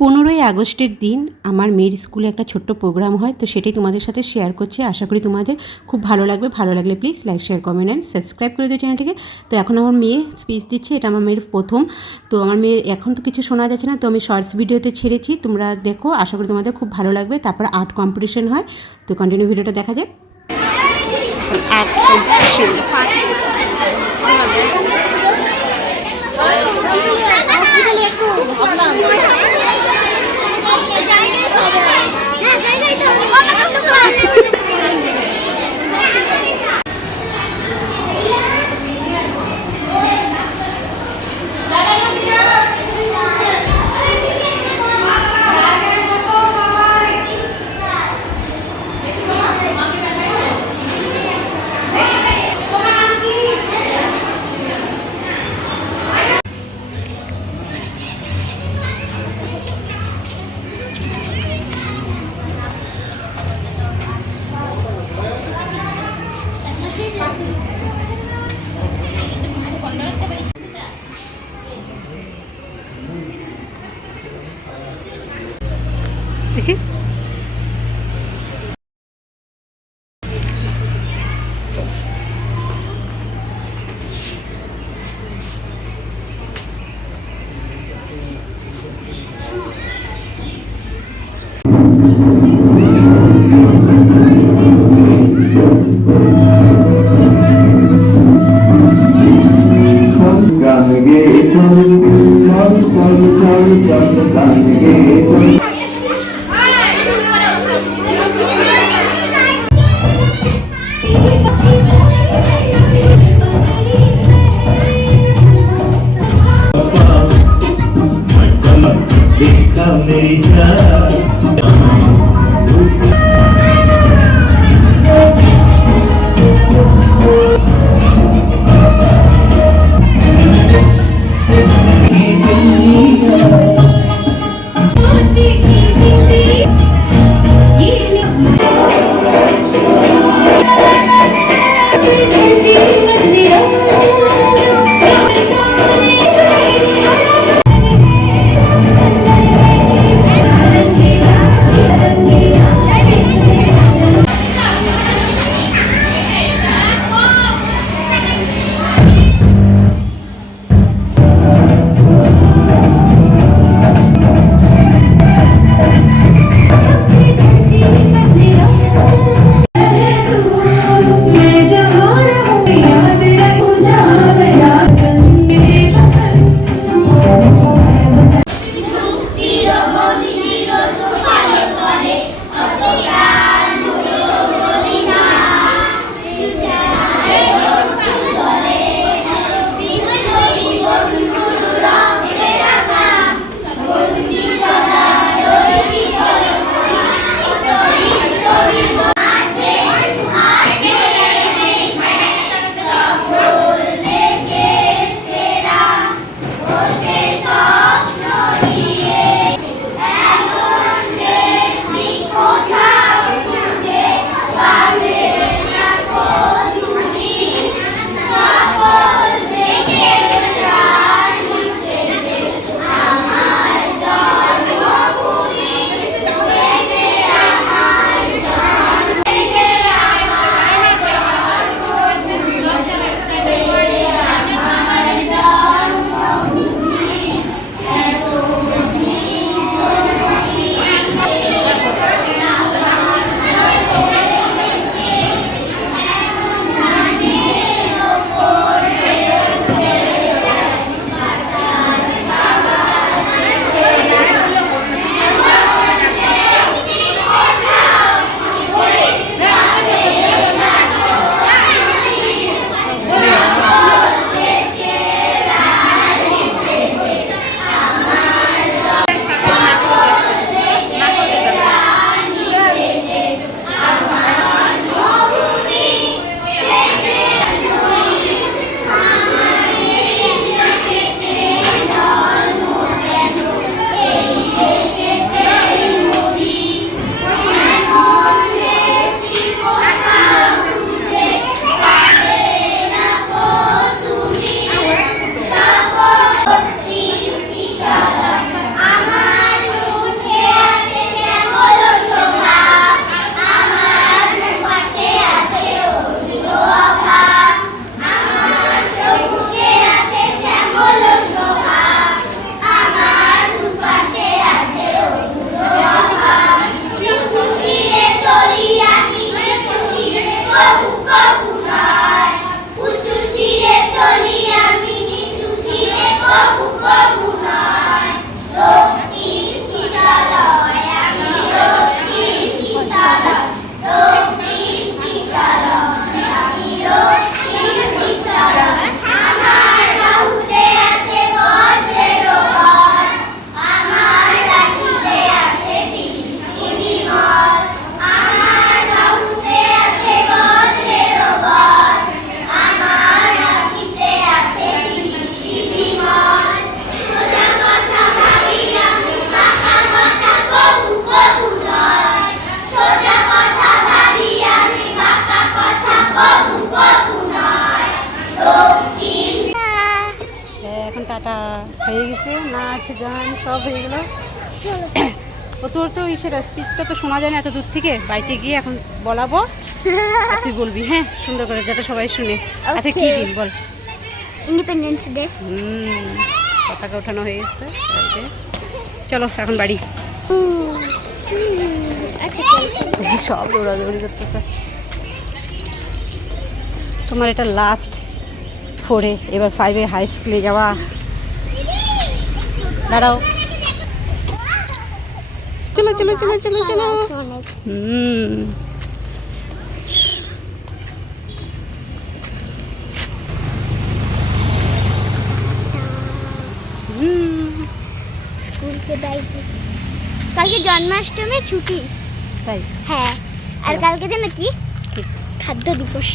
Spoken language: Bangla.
পনেরোই আগস্টের দিন আমার মেয়ের স্কুলে একটা ছোট্ট প্রোগ্রাম হয়, তো সেটাই তোমাদের সাথে শেয়ার করছি। আশা করি তোমাদের খুব ভালো লাগবে। ভালো লাগলে please like share comment and subscribe করে দিও চ্যানেলটিকে তো এখন আমার মেয়ে স্পিচ দিচ্ছে, এটা আমার মেয়ের প্রথম। তো আমার মেয়ে, এখন তো কিছু শোনা যাচ্ছে না, তো আমি শর্টস ভিডিওতে ছেড়েছি। তোমরা দেখো, আশা করি তোমাদের খুব ভালো লাগবে। তারপর আর্ট কম্পিটিশন হয়, তো কন্টিনিউ ভিডিওটা দেখা যায় art competition Become nature হয়ে গেল। ও তোর তো সেটা স্পিচটা তো শোনা যায় না এত দূর থেকে। বাড়িতে গিয়ে এখন বলাবো। তুই বলবি হ্যাঁ সুন্দর করে যাতে সবাই শুনে। আচ্ছা কি দিন বল? ইন্ডিপেন্ডেন্স ডে হুম পতাকা ওঠানো হয়ে গেছে। চলো এখন বাড়ি। আচ্ছা সব দৌড়াদৌড়ি করতেছে। তোমার এটা লাস্ট ফোরে এবার ফাইভে হাই স্কুলে যাওয়া। দাঁড়াও। চলো চলো চলো চলো চলো। হুম। স্কুলকে বাই কালকে জন্মাষ্টমী ছুটি। তাই? হ্যাঁ। আর কালকে জানো কি? কি? খাদ্য দিবস।